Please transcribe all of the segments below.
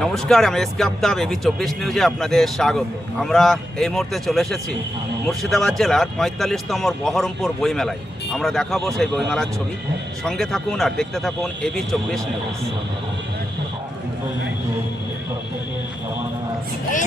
নমস্কার আমি S K Aftab AB চব্বিশ নিউজে আপনাদের স্বাগত। আমরা এই মুহূর্তে চলে এসেছি মুর্শিদাবাদ জেলার পঁয়তাল্লিশতম বহরমপুর বইমেলায়। আমরা দেখাবো সেই বইমেলার ছবি। সঙ্গে থাকুন আর দেখতে থাকুন এবি চব্বিশ নিউজ। এই,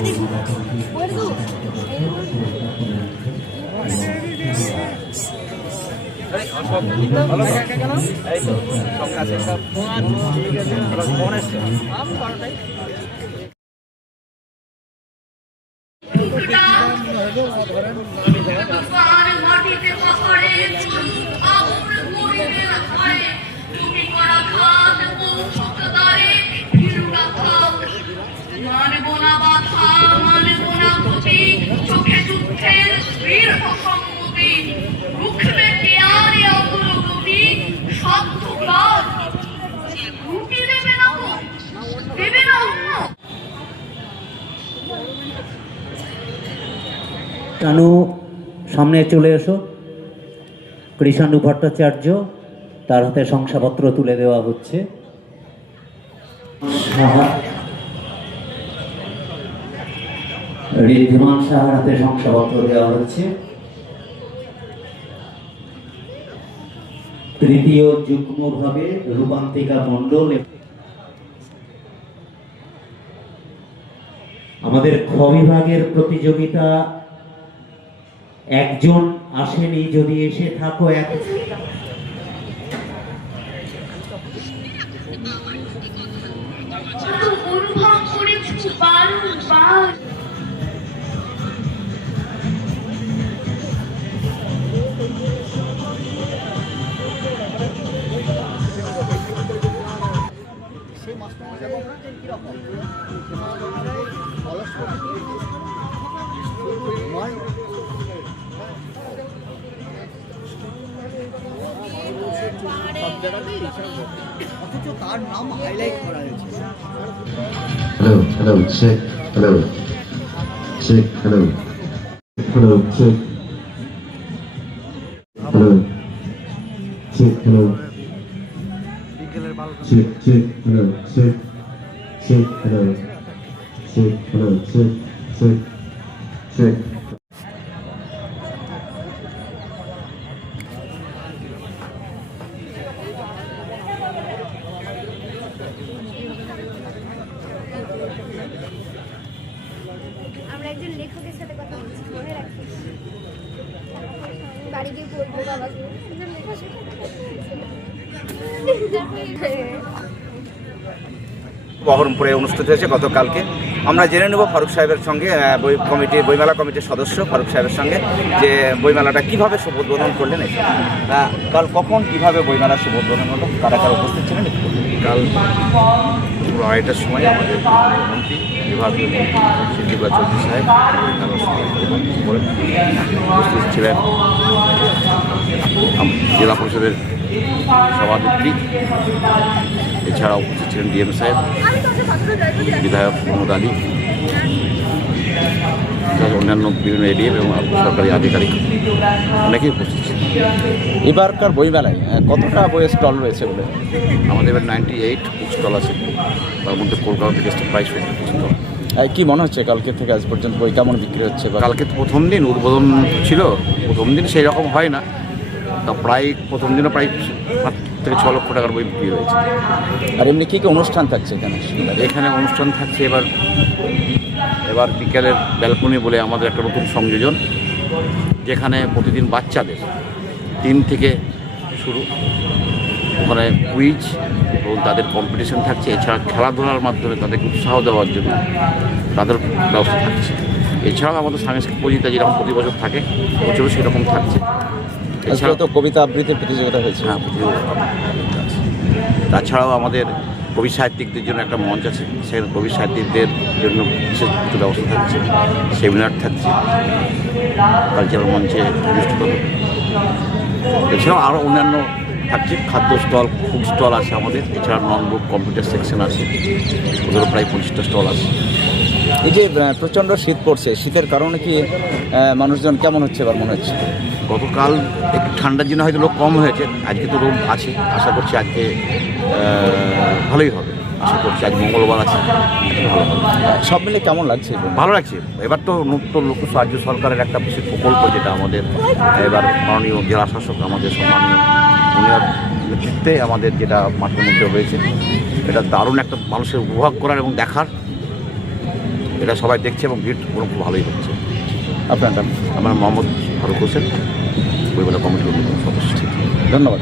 চোখে যুদ্ধের বীর অসম্মতি কানু, সামনে চলে এসো। কৃষাণু ভট্টাচার্য, তার হাতে শংসাপত্র তুলে দেওয়া হচ্ছে। ঋদ্ধিমান সাহার হাতে শংসাপত্র দেওয়া হচ্ছে। তৃতীয় যুগ্মভাবে রূপান্তিকা মণ্ডল আমাদের খ বিভাগের প্রতিযোগিতা একজন আসেনি যদি এসে থাকো এক অথচ তার নাম হাইলাইট করা হয়েছে Hello, hello, check, hello. Check, hello. Hello, check. Hello. Check, hello. Check, check, hello, check. Check, hello. Check, hello, check, check, check. একজন লেখকের সাথে কথা বলছি মনে রাখিস। বাড়ি গিয়ে বলব বাবাকে। একজন লেখকের সাথে কথা বলছি। বহরমপুরে অনুষ্ঠিত হয়েছে গতকালকে। আমরা জেনে নেব ফারুক সাহেবের সঙ্গে বই কমিটি বইমেলা কমিটির সদস্য ফারুক সাহেবের সঙ্গে যে বইমেলাটা কীভাবে শুভ উদ্বোধন করলেন কাল কখন কীভাবে বইমেলা শুভ উদ্বোধন হলো? কারা কারা উপস্থিত ছিলেন? কাল পুরো আড়াইটার সময় আমাদের মন্ত্রী বিভাগীয় সিদ্দিকুল্লাহ চৌধুরী সাহেব এখানে উপস্থিত ছিলেন। জেলা পরিষদের সভানেত্রী, এছাড়াও উপস্থিত ছিলেন ডিএম সাহেব, বিধায়ক মোহাম্মদ আলী, অন্যান্য বিভিন্ন এডিএম এবং সরকারি আধিকারিক। অনেকেই উপস্থিত ছিলেন। এবারকার বইমেলায় কতটা বইয়ের স্টল রয়েছে বলে? আমাদের এবার নাইনটি এইট বুক স্টল আছে। তার মধ্যে কলকাতা থেকে প্রায় সত্তর স্টল কি মনে হচ্ছে কালকে থেকে আজ পর্যন্ত বই কেমন বিক্রি হচ্ছে কালকে তো প্রথম দিন উদ্বোধন ছিল প্রথম দিন সেই রকম হয় না। তা প্রায় প্রথম দিনও প্রায় পাঁচ থেকে ছ লক্ষ টাকার বই বিক্রি হয়েছে। আর এমনি কী কী অনুষ্ঠান থাকছে এখানে? এখানে অনুষ্ঠান থাকছে এবার এবার বিকেলের ব্যালকনি বলে আমাদের একটা নতুন সংযোজন যেখানে প্রতিদিন বাচ্চাদের তিন থেকে শুরু। ওখানে কুইজ এবং তাদের কম্পিটিশন থাকছে। এছাড়া খেলাধুলার মাধ্যমে তাদেরকে উৎসাহ দেওয়ার জন্য তাদের ব্যবস্থা থাকছে। এছাড়াও আমাদের সাংস্কৃতিক প্রতিযোগিতা যেরকম প্রতি বছর থাকে বছরও সেরকম থাকছে। এছাড়াও তো কবিতা আবৃত্তির প্রতিযোগিতা হয়েছে। হ্যাঁ তাছাড়াও আমাদের কবি সাহিত্যিকদের জন্য একটা মঞ্চ আছে। সেখানে কবি সাহিত্যিকদের জন্য বিশেষ কিছু ব্যবস্থা থাকছে। সেমিনার থাকছে। কালচারাল মঞ্চে অনুষ্ঠিত এছাড়াও আরও অন্যান্য থাকছে খাদ্য স্টল ফুড স্টল আছে আমাদের এছাড়া নন বুক কম্পিউটার সেকশন আছে ওদেরও প্রায় পঁচিশটা স্টল আছে। এই যে প্রচণ্ড শীত পড়ছে শীতের কারণে কি মানুষজন কেমন হচ্ছে এবার মনে হচ্ছে? গতকাল একটু ঠান্ডার জন্য হয়তো লোক কম হয়েছে আজকে তো রোদ আছে আশা করছি আজকে ভালোই হবে। ইচ্ছে করছি। আজ মঙ্গলবার আছে। সব মিলে কেমন লাগছে? ভালো লাগছে। এবার তো নতুন লোক সাহায্য সরকারের একটা বিশেষ প্রকল্প যেটা আমাদের এবার মাননীয় জেলা শাসক আমাদের সম্মানীয় উনির নেতৃত্বে আমাদের যেটা মাঠের মধ্যে হয়েছে এটা দারুণ একটা মানুষের উপভোগ করার এবং দেখার। এটা সবাই দেখছে এবং ভিড় কোনো খুব ভালোই হচ্ছে। আপনার নাম? আমার মোহাম্মদ ফারুক হোসেন। বইমেলা কমিটির সদস্য। ধন্যবাদ